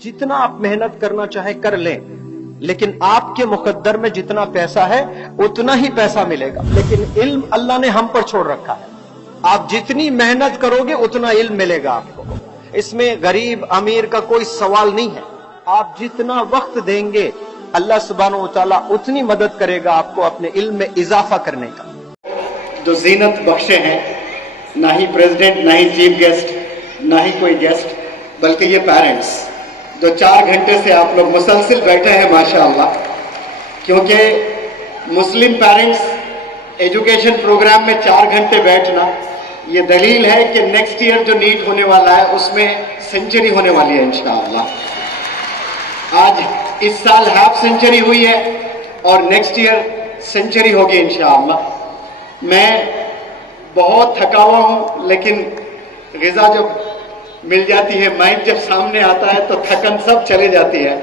जितना आप मेहनत करना चाहे कर लें, लेकिन आपके मुकद्दर में जितना पैसा है उतना ही पैसा मिलेगा। लेकिन इल्म अल्लाह ने हम पर छोड़ रखा है। आप जितनी मेहनत करोगे उतना इल्म मिलेगा आपको। इसमें गरीब अमीर का कोई सवाल नहीं है। आप जितना वक्त देंगे अल्लाह सुब्हानहू व तआला उतनी मदद करेगा आपको अपने इल्म में इजाफा करने का। जो जीनत बख्शे हैं, ना ही प्रेसिडेंट, ना ही चीफ गेस्ट, ना ही कोई गेस्ट, बल्कि ये पेरेंट्स जो 4 घंटे से आप लोग मुसलसिल बैठे हैं माशाअल्लाह, क्योंकि मुस्लिम पेरेंट्स एजुकेशन प्रोग्राम में 4 घंटे बैठना ये दलील है कि नेक्स्ट ईयर जो नीट होने वाला है उसमें सेंचुरी होने वाली है इंशाअल्लाह। आज इस साल हाफ सेंचुरी हुई है और नेक्स्ट ईयर सेंचुरी होगी इंशाअल्लाह। मैं बहुत थका हुआ हूँ, लेकिन ग़िज़ा जब मिल जाती है, माइक जब सामने आता है तो थकन सब चले जाती है।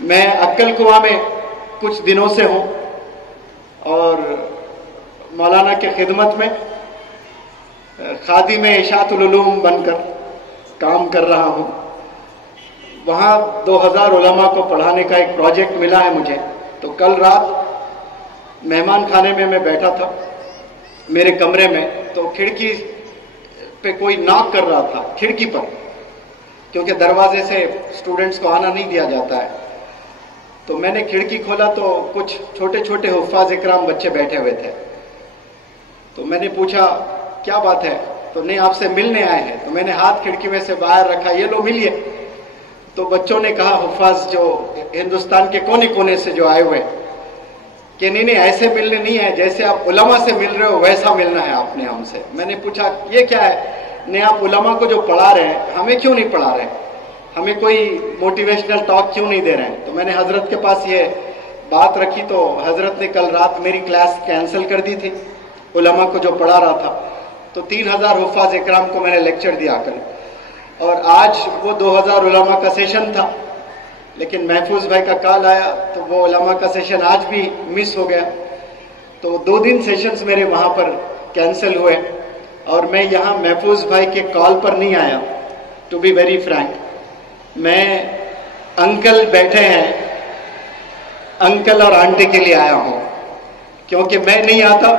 मैं अक्कल कुआं में कुछ दिनों से हूँ और मौलाना के खिदमत में खादिम इशाअतुल उलूम बनकर काम कर रहा हूँ। वहाँ 2000 उलमा को पढ़ाने का एक प्रोजेक्ट मिला है मुझे। तो कल रात मेहमान खाने में मैं बैठा था मेरे कमरे में, तो खिड़की पे कोई नॉक कर रहा था, खिड़की पर, क्योंकि दरवाजे से स्टूडेंट्स को आना नहीं दिया जाता है। तो मैंने खिड़की खोला तो कुछ छोटे छोटे हुफ्फाज इकराम बच्चे बैठे हुए थे। तो मैंने पूछा क्या बात है? तो नहीं, आपसे मिलने आए हैं। तो मैंने हाथ खिड़की में से बाहर रखा, ये लो मिलिए। तो बच्चों ने कहा, हुफ्फाज जो हिंदुस्तान के कोने कोने से जो आए हुए, कि नहीं नहीं ऐसे मिलने नहीं है, जैसे आप उलमा से मिल रहे हो वैसा मिलना है आपने हमसे। मैंने पूछा ये क्या है? नहीं, आप उलमा को जो पढ़ा रहे हैं हमें क्यों नहीं पढ़ा रहे, हमें कोई मोटिवेशनल टॉक क्यों नहीं दे रहे हैं? तो मैंने हजरत के पास ये बात रखी, तो हजरत ने कल रात मेरी क्लास कैंसिल कर दी थी उलमा को जो पढ़ा रहा था। तो 3000 हुफ्फाज इकराम को मैंने लेक्चर दिया कल, और आज वो 2000 उलमा का सेशन था, लेकिन महफूज भाई का कॉल आया तो वो उलमा का सेशन आज भी मिस हो गया। तो 2 दिन सेशंस मेरे वहाँ पर कैंसिल हुए, और मैं यहाँ महफूज भाई के कॉल पर नहीं आया। टू बी वेरी फ्रैंक, मैं अंकल बैठे हैं, अंकल और आंटी के लिए आया हूँ, क्योंकि मैं नहीं आता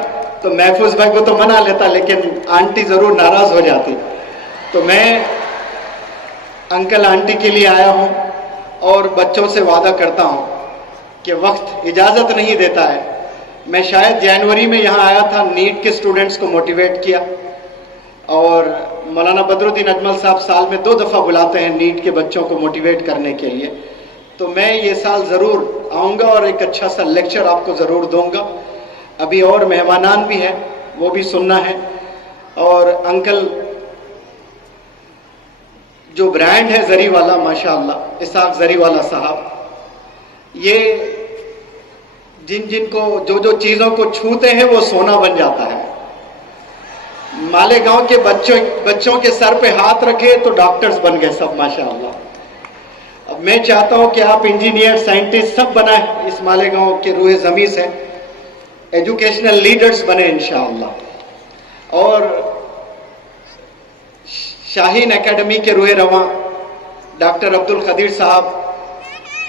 तो महफूज भाई को तो मना लेता, लेकिन आंटी ज़रूर नाराज़ हो जाती। तो मैं अंकल आंटी के लिए आया हूँ, और बच्चों से वादा करता हूँ कि वक्त इजाज़त नहीं देता है। मैं शायद जनवरी में यहाँ आया था, नीट के स्टूडेंट्स को मोटिवेट किया, और मौलाना बदरुद्दीन अजमल साहब साल में 2 दफ़ा बुलाते हैं नीट के बच्चों को मोटिवेट करने के लिए। तो मैं ये साल ज़रूर आऊँगा और एक अच्छा सा लेक्चर आपको ज़रूर दूँगा। अभी और मेहमानान भी हैं, वो भी सुनना है। और अंकल जो ब्रांड है जरी वाला, माशाअल्लाह, इसाक जरी वाला साहब, ये जिन जिन को जो जो चीज़ों को छूते हैं वो सोना बन जाता है। मालेगांव के बच्चों के सर पे हाथ रखे तो डॉक्टर्स बन गए सब माशाअल्लाह। अब मैं चाहता हूं कि आप इंजीनियर, साइंटिस्ट सब बनाए इस मालेगांव के रूहे ज़मीं से, एजुकेशनल लीडर्स बने इंशाअल्लाह। और शाहीन एकेडमी के रूहे रवां डॉक्टर अब्दुल कदीर साहब,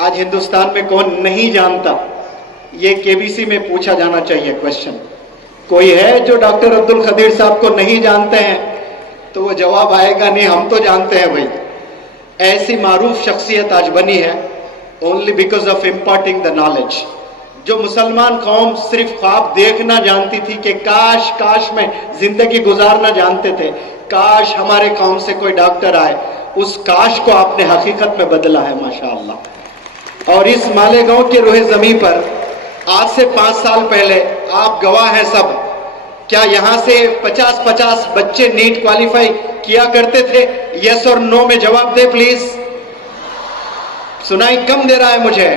आज हिंदुस्तान में कौन नहीं जानता, ये केबीसी में पूछा जाना चाहिए क्वेश्चन। कोई है जो डॉक्टर अब्दुल कदीर साहब को नहीं जानते हैं? तो वो जवाब आएगा नहीं, हम तो जानते हैं भाई। ऐसी मारूफ शख्सियत आज बनी है only because of imparting the knowledge. जो मुसलमान कौम सिर्फ ख्वाब देखना जानती थी कि काश काश में जिंदगी गुजारना जानते थे, काश हमारे कौम से कोई डॉक्टर आए, उस काश को आपने हकीकत में बदला है माशाअल्लाह। और इस मालेगांव के रूहे ज़मीं पर आज से 5 साल पहले, आप गवाह हैं सब, क्या यहाँ से 50-50 बच्चे नीट क्वालिफाई किया करते थे? यस और नो में जवाब दे प्लीज। सुनाई कम दे रहा है मुझे,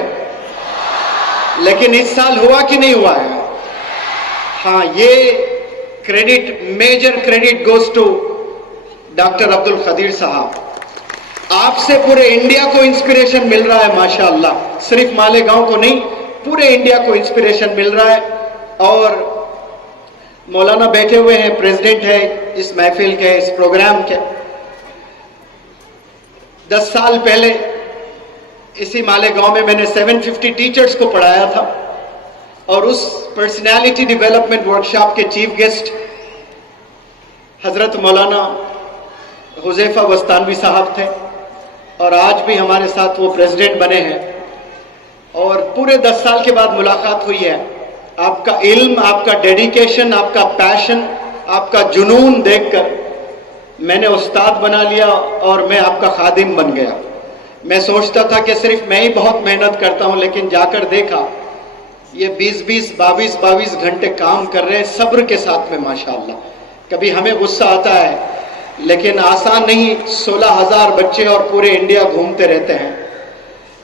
लेकिन इस साल हुआ कि नहीं हुआ है? हाँ, ये credit, major credit goes to doctor Abdul Qadeer साहब। आपसे पूरे इंडिया को इंस्पिरेशन मिल रहा है माशाअल्लाह, सिर्फ मालेगांव को नहीं, पूरे इंडिया को इंस्पिरेशन मिल रहा है। और मौलाना बैठे हुए हैं, प्रेसिडेंट है इस महफिल के, इस प्रोग्राम के। 10 साल पहले इसी मालेगांव में मैंने 750 टीचर्स को पढ़ाया था और उस पर्सनालिटी डेवलपमेंट वर्कशॉप के चीफ गेस्ट हजरत मौलाना हुज़ैफा वस्तानवी साहब थे और आज भी हमारे साथ वो प्रेसिडेंट बने हैं और पूरे 10 साल के बाद मुलाकात हुई है। आपका इल्म, आपका डेडिकेशन, आपका पैशन, आपका जुनून देखकर मैंने उस्ताद बना लिया और मैं आपका खादिम बन गया। मैं सोचता था कि सिर्फ मैं ही बहुत मेहनत करता हूं, लेकिन जाकर देखा ये 20-20, 22-22 घंटे काम कर रहे हैं सब्र के साथ में माशाअल्लाह। कभी हमें गुस्सा आता है लेकिन आसान नहीं, 16,000 बच्चे और पूरे इंडिया घूमते रहते हैं।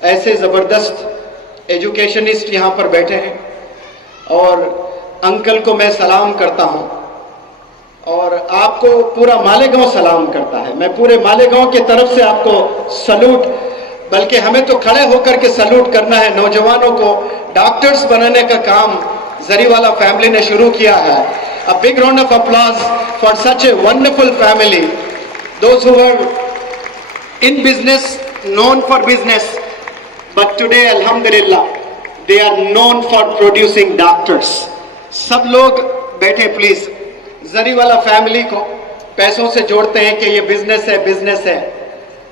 ऐसे ज़बरदस्त एजुकेशनिस्ट यहाँ पर बैठे हैं और अंकल को मैं सलाम करता हूँ और आपको पूरा मालेगांव सलाम करता है। मैं पूरे मालेगांव की तरफ से आपको सलूट, बल्कि हमें तो खड़े होकर के सलूट करना है। नौजवानों को डॉक्टर्स बनाने का काम जरीवाला फैमिली ने शुरू किया है। A big round of applause for such a wonderful family. Those who were in business, known for business, but today, alhamdulillah, they are known for producing doctors. सब लोग बैठे प्लीज। जरीवाला फैमिली को पैसों से जोड़ते हैं कि ये बिजनेस है,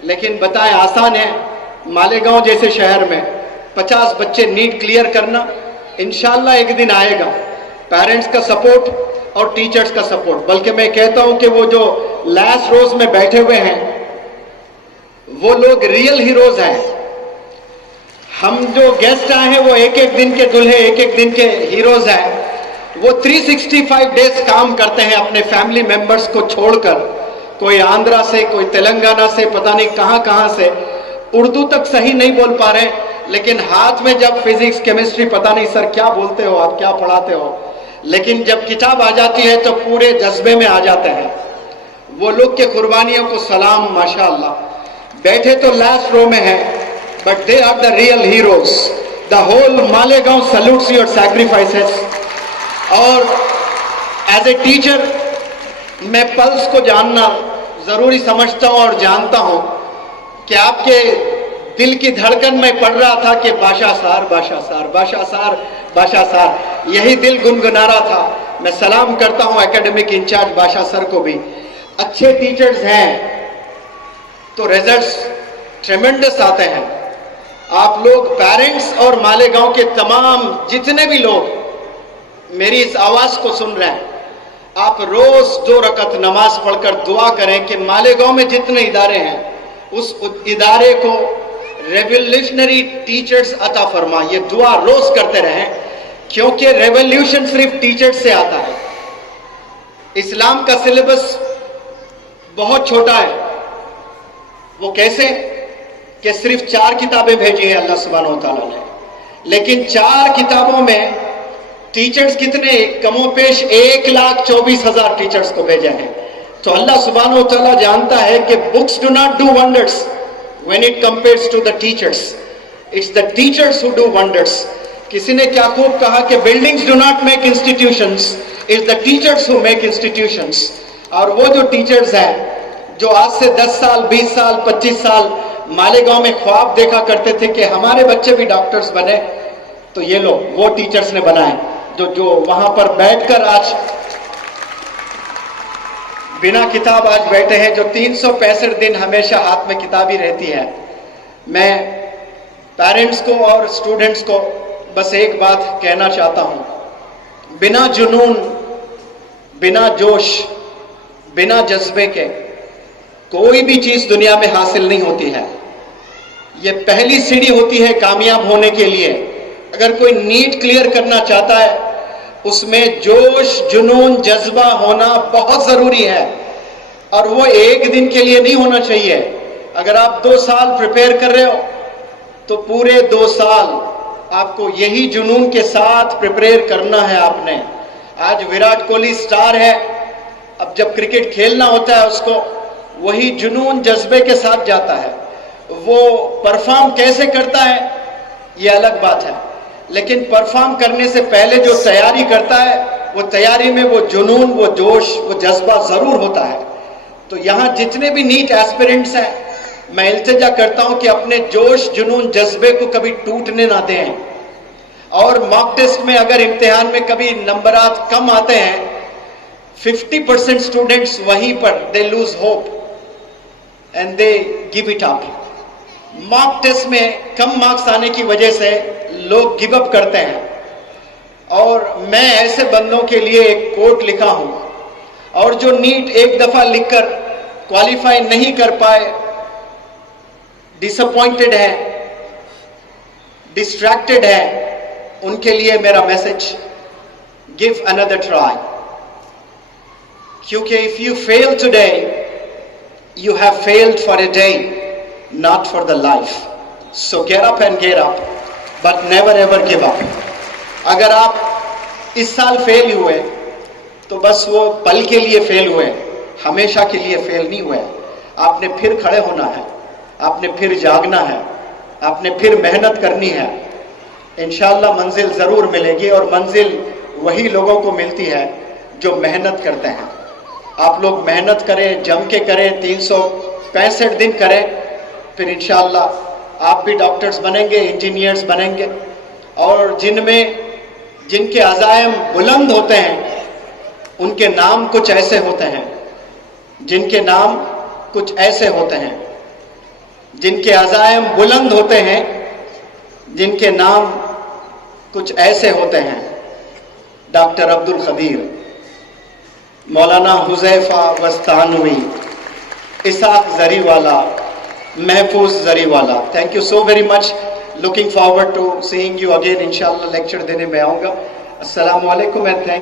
लेकिन बताएं आसान है? मालेगांव जैसे शहर में 50 बच्चे नीट क्लियर करना इंशाल्लाह एक दिन आएगा। पेरेंट्स का सपोर्ट और टीचर्स का सपोर्ट, बल्कि मैं कहता हूं कि वो जो लास्ट रोज में बैठे हुए हैं वो लोग रियल हीरोज हैं। हम जो गेस्ट आए हैं वो एक एक दिन के दुल्हे, एक एक दिन के हीरोज हैं। वो 365 डेज काम करते हैं अपने फैमिली मेंबर्स को छोड़कर। कोई आंध्रा से, कोई तेलंगाना से, पता नहीं कहां से, उर्दू तक सही नहीं बोल पा रहे, लेकिन हाथ में जब फिजिक्स, केमिस्ट्री, पता नहीं सर क्या बोलते हो आप, क्या पढ़ाते हो, लेकिन जब किताब आ जाती है तो पूरे जज्बे में आ जाते हैं। वो लोग के कुर्बानियों को सलाम माशाअल्लाह। बैठे तो लास्ट रो में हैं, but they are the real heroes. The whole Malegaon salutes your sacrifices. और एज ए टीचर मैं पल्स को जानना जरूरी समझता हूं और जानता हूं कि आपके दिल की धड़कन में पड़ रहा था कि बादशाह सार, बादशाह सार, बादशाह सार, बादशाह सार, यही दिल गुनगुना रहा था। मैं सलाम करता हूं एकेडमिक इंचार्ज बादशाह सर को भी। अच्छे टीचर्स हैं तो रिजल्ट्स ट्रेमेंडस आते हैं। आप लोग पेरेंट्स और मालेगांव के तमाम जितने भी लोग मेरी इस आवाज को सुन रहे हैं, आप रोज 2 रकत नमाज पढ़कर दुआ करें कि मालेगांव में जितने इदारे हैं उस इदारे को रेवोल्यूशनरी टीचर्स अता फरमा। ये दुआ रोज करते रहें, क्योंकि रेवोल्यूशन सिर्फ टीचर्स से आता है। इस्लाम का सिलेबस बहुत छोटा है। वो कैसे कि सिर्फ 4 किताबें भेजी है अल्लाह सुब्हानहू तआला ने, लेकिन 4 किताबों में टीचर्स कितने, कमोपेश 1,24,000 टीचर्स को भेजे हैं। तो अल्लाह सुब्हानहू तआला जानता है कि books do not do wonders when it compares to the teachers. It's the teachers who do wonders. किसी ने क्या खूब कहा कि buildings do not make institutions, it's the teachers who make institutions. और वो जो टीचर्स हैं जो आज से 10 साल, 20 साल, 25 साल मालेगांव में ख्वाब देखा करते थे कि हमारे बच्चे भी डॉक्टर्स बने, तो ये लोग वो टीचर्स ने बनाए जो वहां पर बैठकर आज बिना किताब आज बैठे हैं, जो 365 दिन हमेशा हाथ में किताब ही रहती है। मैं पेरेंट्स को और स्टूडेंट्स को बस एक बात कहना चाहता हूं, बिना जुनून, बिना जोश, बिना जज्बे के कोई भी चीज दुनिया में हासिल नहीं होती है। ये पहली सीढ़ी होती है कामयाब होने के लिए। अगर कोई नीट क्लियर करना चाहता है उसमें जोश, जुनून, जज्बा होना बहुत जरूरी है, और वो एक दिन के लिए नहीं होना चाहिए। अगर आप 2 साल प्रिपेयर कर रहे हो तो पूरे 2 साल आपको यही जुनून के साथ प्रिपेयर करना है आपने। आज विराट कोहली स्टार है, अब जब क्रिकेट खेलना होता है उसको वही जुनून, जज्बे के साथ जाता है। वो परफॉर्म कैसे करता है ये अलग बात है, लेकिन परफॉर्म करने से पहले जो तैयारी करता है वो तैयारी में वो जुनून, वो जोश, वो जज्बा जरूर होता है। तो यहाँ जितने भी नीट एस्पिरेंट्स हैं میں التجا کرتا ہوں کہ اپنے جوش جنون جذبے کو کبھی ٹوٹنے نہ دیں، اور ماک ٹیسٹ میں اگر امتحان میں کبھی نمبرات کم آتے ہیں 50% اسٹوڈنٹس وہیں پر they lose hope and they gave it up. Mark test میں کم مارکس آنے کی وجہ سے لوگ گیو اپ کرتے ہیں، اور میں ایسے بندوں کے لیے ایک کوٹ لکھا ہوں، اور جو نیٹ ایک دفعہ لکھ کر کوالیفائی نہیں کر پائے، ڈس اپوائنٹڈ ہے، ڈسٹریکٹڈ ہے، ان کے لیے میرا میسج گیو اندر ٹرائی. کیونکہ if you fail today, you have failed for a day, not for the life. So get up and get up, but never ever give up. اگر آپ اس سال فیل ہوئے تو بس وہ پل کے لیے فیل ہوئے، ہمیشہ کے لیے فیل نہیں ہوئے. آپ نے پھر کھڑے ہونا ہے، آپ نے پھر جاگنا ہے، آپ نے پھر محنت کرنی ہے. انشاءاللہ منزل ضرور ملے گی، اور منزل وہی لوگوں کو ملتی ہے جو محنت کرتے ہیں. آپ لوگ محنت کریں، جم کے کریں، 365 دن کریں، پھر انشاءاللہ آپ بھی ڈاکٹرز بنیں گے، انجینئرز بنیں گے. اور جن کے عزائم بلند ہوتے ہیں ان کے نام کچھ ایسے ہوتے ہیں، جن کے نام کچھ ایسے ہوتے ہیں، جن کے عزائم بلند ہوتے ہیں، جن کے نام کچھ ایسے ہوتے ہیں. ڈاکٹر عبد القدیر، مولانا حذیفہ وستانوی، اسحاق زری والا، محفوظ زری والا. Thank you so very much. Looking forward to seeing you again. انشاءاللہ لیکچر دینے میں آؤں گا. السلام علیکم اینڈ تھینک